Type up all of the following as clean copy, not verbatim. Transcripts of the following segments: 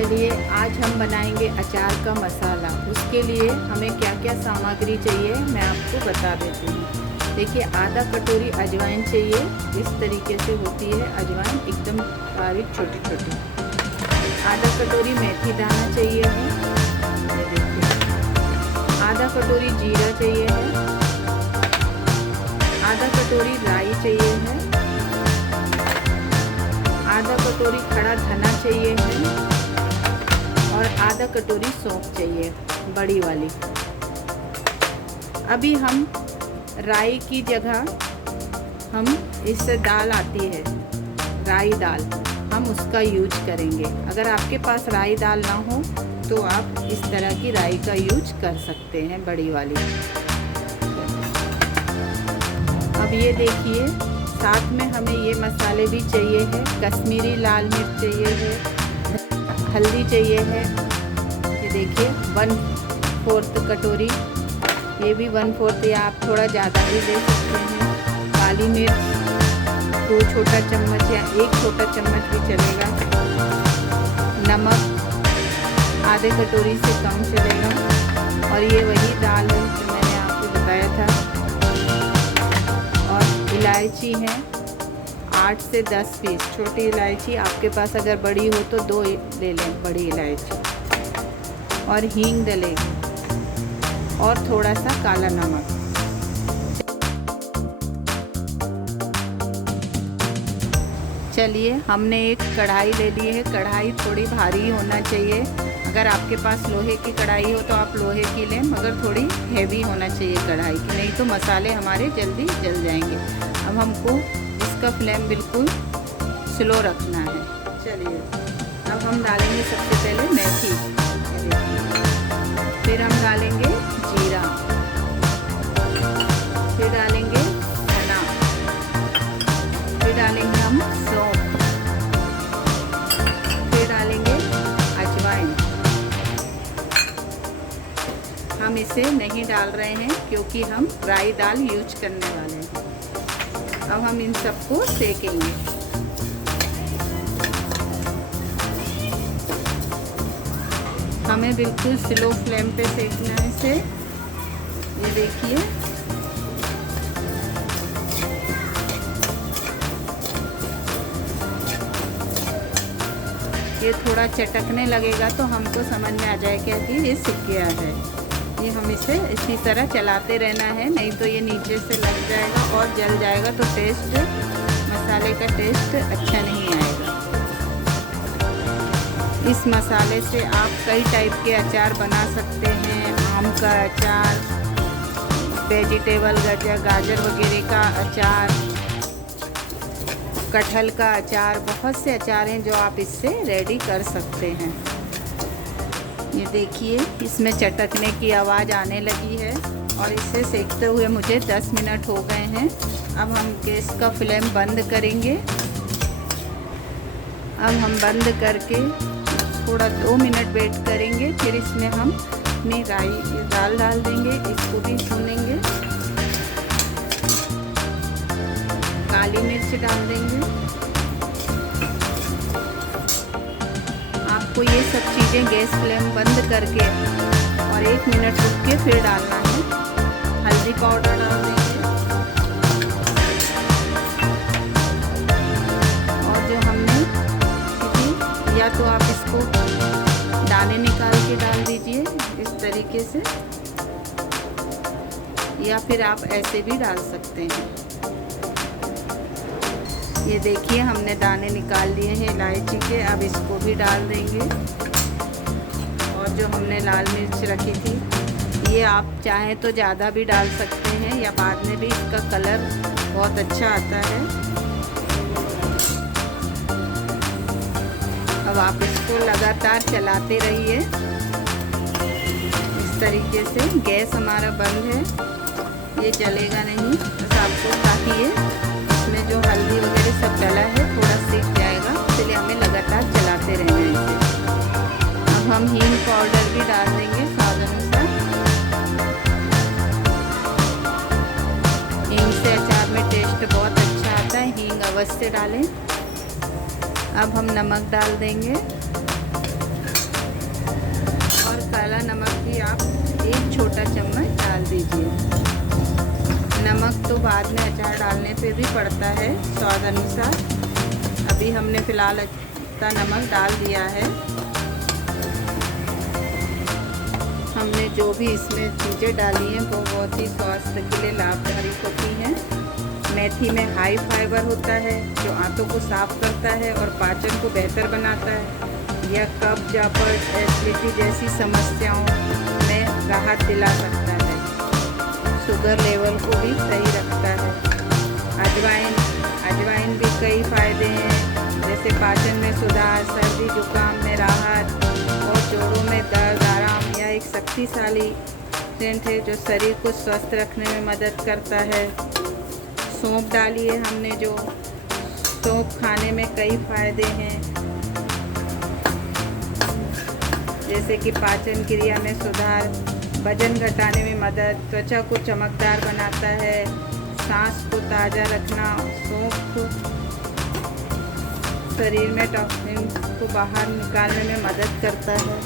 चलिए आज हम बनाएंगे अचार का मसाला। उसके लिए हमें क्या क्या सामग्री चाहिए मैं आपको बता देती हूँ। देखिए, आधा कटोरी अजवाइन चाहिए। इस तरीके से होती है अजवाइन, एकदम बारीक छोटी छोटी। आधा कटोरी मेथी दाना चाहिए है। ये देखिए, आधा कटोरी जीरा चाहिए है। आधा कटोरी राई चाहिए है। आधा कटोरी खड़ा धना चाहिए है और आधा कटोरी सौंफ चाहिए, बड़ी वाली। अभी हम राई की जगह हम इससे दाल आती है, राई दाल, हम उसका यूज करेंगे। अगर आपके पास राई दाल ना हो तो आप इस तरह की राई का यूज कर सकते हैं, बड़ी वाली। अब ये देखिए, साथ में हमें ये मसाले भी चाहिए है। कश्मीरी लाल मिर्च चाहिए है, हल्दी चाहिए है। ये देखिए 1/4 कटोरी, ये भी 1/4 या आप थोड़ा ज़्यादा भी ले सकते हैं। काली मिर्च 2 छोटा चम्मच या 1 छोटा चम्मच भी चलेगा। नमक आधे कटोरी से कम चलेगा। और ये वही दाल है जो मैंने आपको बताया था। और इलायची है 8 से 10 पीस, छोटी इलायची। आपके पास अगर बड़ी हो तो 2 ले लें, बड़ी इलायची। और हींग डलेगी और थोड़ा सा काला नमक। चलिए, हमने एक कढ़ाई ले ली है। कढ़ाई थोड़ी भारी होना चाहिए। अगर आपके पास लोहे की कढ़ाई हो तो आप लोहे की लें, मगर थोड़ी हैवी होना चाहिए कढ़ाई की, नहीं तो मसाले हमारे जल्दी जल जाएंगे। अब हमको इसका फ्लेम बिल्कुल स्लो रखना है। चलिए, अब हम डालेंगे सबसे पहले मेथी, फिर हम डालेंगे जीरा, फिर डालेंगे धना, फिर डालेंगे हम सौंफ, फिर डालेंगे अजवाइन। हम इसे नहीं डाल रहे हैं क्योंकि हम राई दाल यूज करने वाले हैं। अब हम इन सबको सेकेंगे। हमें बिल्कुल स्लो फ्लेम पे सेकना है इसे। ये देखिए, ये थोड़ा चटकने लगेगा तो हमको समझ में आ जाएगा कि ये सिक गया है। ये हम इसे इसी तरह चलाते रहना है, नहीं तो ये नीचे से लग जाएगा और जल जाएगा तो टेस्ट, मसाले का टेस्ट अच्छा नहीं आएगा। इस मसाले से आप कई टाइप के अचार बना सकते हैं। आम का अचार, वेजिटेबल गाजर वगैरह का अचार, कटहल का अचार, बहुत से अचार हैं जो आप इससे रेडी कर सकते हैं। ये देखिए, इसमें चटकने की आवाज़ आने लगी है और इसे सेकते हुए मुझे 10 मिनट हो गए हैं। अब हम गैस का फ्लेम बंद करेंगे। अब हम बंद करके थोड़ा 2 मिनट वेट करेंगे, फिर इसमें हम अपनी राई दाल डाल देंगे, इसको भी भूनेंगे। काली मिर्च डाल देंगे। आपको ये सब चीज़ें गैस फ्लेम बंद करके और 1 मिनट रुक के फिर डालना है। हल्दी पाउडर डाल देंगे और जो हमने या तो आप इसको दाने निकाल के डाल दीजिए इस तरीके से, या फिर आप ऐसे भी डाल सकते हैं। ये देखिए, हमने दाने निकाल लिए हैं इलायची के। अब इसको भी डाल देंगे। और जो हमने लाल मिर्च रखी थी, ये आप चाहें तो ज़्यादा भी डाल सकते हैं या बाद में भी, इसका कलर बहुत अच्छा आता है। अब आप इसको लगातार चलाते रहिए इस तरीके से। गैस हमारा बंद है, ये जलेगा नहीं, बस आपको, ताकि ये इसमें जो हल्दी वगैरह सब डला है थोड़ा सीख जाएगा, इसलिए हमें लगातार चलाते रहना है इसे। अब हम हींग पाउडर भी डाल देंगे स्वाद अनुसार। हींग से अचार में टेस्ट बहुत अच्छा आता है, हींग अवश्य डालें। अब हम नमक डाल देंगे। काला नमक भी आप 1 छोटा चम्मच डाल दीजिए। नमक तो बाद में अचार डालने पे भी पड़ता है स्वाद अनुसार। अभी हमने फ़िलहाल इतना नमक डाल दिया है। हमने जो भी इसमें चीज़ें डाली हैं वो बहुत ही स्वास्थ्य के लिए लाभकारी होती हैं। मेथी में हाई फाइबर होता है जो आंतों को साफ करता है और पाचन को बेहतर बनाता है। यह कब्ज, अपच, एसिडिटी जैसी समस्याओं में राहत दिला सकता है। शुगर लेवल को भी सही रखता है। अजवाइन भी कई फायदे हैं, जैसे पाचन में सुधार, सर्दी जुकाम में राहत और जोड़ों में दर्द आराम। यह एक शक्तिशाली सेंट है जो शरीर को स्वस्थ रखने में मदद करता है। सौंफ डाली है हमने, जो सौंफ खाने में कई फायदे हैं, जैसे कि पाचन क्रिया में सुधार, वजन घटाने में मदद, त्वचा को चमकदार बनाता है, सांस को ताज़ा रखना। सौंफ शरीर में टॉक्सिन को बाहर निकालने में मदद करता है।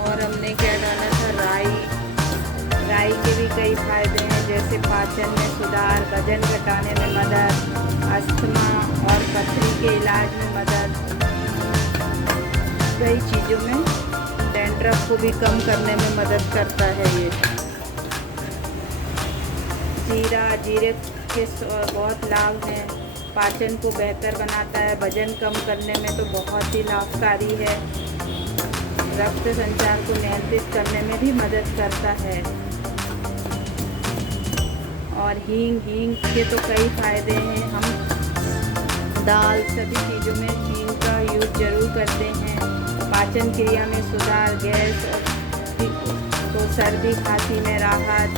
और हमने क्या डाला था, राई के भी कई फायदे हैं, जैसे पाचन में सुधार, वजन घटाने में मदद, अस्थमा और पथरी के इलाज में मदद, कई चीज़ों में डैंड्रफ को भी कम करने में मदद करता है। ये जीरे के बहुत लाभ हैं। पाचन को बेहतर बनाता है, वजन कम करने में तो बहुत ही लाभकारी है। रक्त संचार को नियंत्रित करने में भी मदद करता है। और हींग के तो कई फायदे हैं। हम दाल सभी चीज़ों में हींग का यूज जरूर करते हैं। पाचन क्रिया में सुधार, गैस और तो सर्दी खांसी में राहत,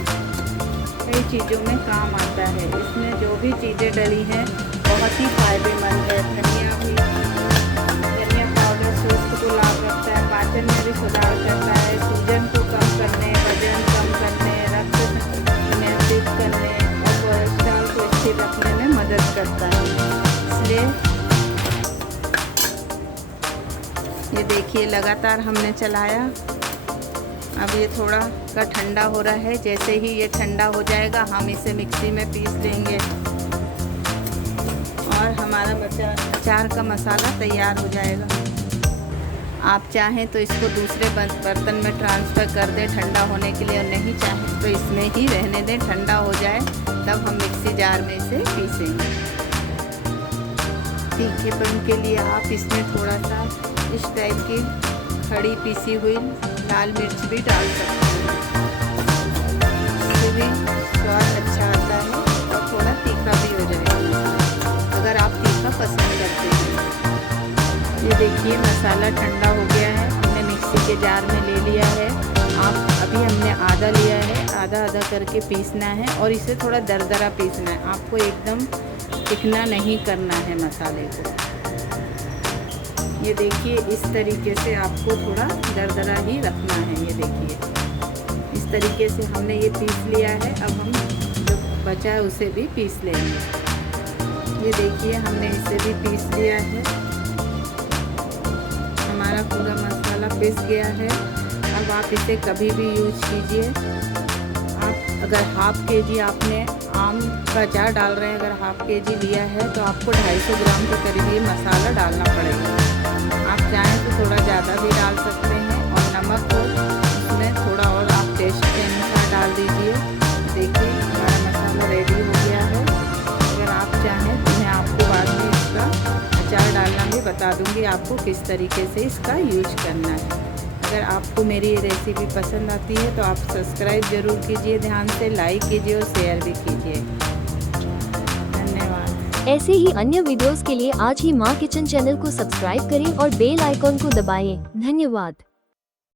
कई चीज़ों में काम आता है। इसमें जो भी चीज़ें डली हैं बहुत ही फायदेमंद है। धनिया पाउडर स्वास्थ्य को लाभ रखता है, पाचन में भी सुधार करता है, सूजन को कम करने, वजन कम करने, रक्त नियंत्रित करने और कोलेस्ट्रॉल को स्थिर रखने में मदद करता है। इसलिए ये देखिए लगातार हमने चलाया। अब ये थोड़ा का ठंडा हो रहा है। जैसे ही ये ठंडा हो जाएगा हम इसे मिक्सी में पीस लेंगे और हमारा अचार का मसाला तैयार हो जाएगा। आप चाहें तो इसको दूसरे बर्तन में ट्रांसफ़र कर दें ठंडा होने के लिए, और नहीं चाहें तो इसमें ही रहने दें, ठंडा हो जाए तब हम मिक्सी जार में इसे पीसेंगे। तीखेपन के लिए आप इसमें थोड़ा सा इस टाइप की खड़ी पीसी हुई लाल मिर्च भी डाल सकते हैं, इससे भी स्वाद अच्छा आता है और थोड़ा तीखा भी हो जाएगा अगर आप तीखा पसंद करते हैं। ये देखिए मसाला ठंडा हो गया है, हमने मिक्सी के जार में ले लिया है। अभी हमने आधा लिया है, आधा आधा करके पीसना है और इसे थोड़ा दरदरा पीसना है। आपको एकदम चिकना नहीं करना है मसाले को। ये देखिए इस तरीके से आपको थोड़ा दरदरा ही रखना है। ये देखिए इस तरीके से हमने ये पीस लिया है। अब हम जो बचा है उसे भी पीस लेंगे। ये देखिए हमने इसे भी पीस लिया है, हमारा पूरा मसाला पिस गया है। अब आप इसे कभी भी यूज कीजिए। आप अगर हाफ केजी आपने आम का अचार डाल रहे हैं, अगर हाफ केजी लिया है तो आपको 250 ग्राम के करीब ये मसाला डालना पड़ेगा। आप चाहें तो थोड़ा ज़्यादा भी डाल सकते हैं और नमक को उसमें थोड़ा और आप टेस्ट के अनुसार डाल दीजिए। देखिए हमारा मसाला रेडी हो गया है। अगर आप चाहें तो मैं आपको बाद में इसका अचार डालना भी बता दूंगी, आपको किस तरीके से इसका यूज करना है। अगर आपको मेरी ये रेसिपी पसंद आती है तो आप सब्सक्राइब ज़रूर कीजिए, ध्यान से लाइक कीजिए और शेयर भी कीजिए। धन्यवाद। ऐसे ही अन्य वीडियोस के लिए आज ही माँ किचन चैनल को सब्सक्राइब करें और बेल आइकॉन को दबाएं। धन्यवाद।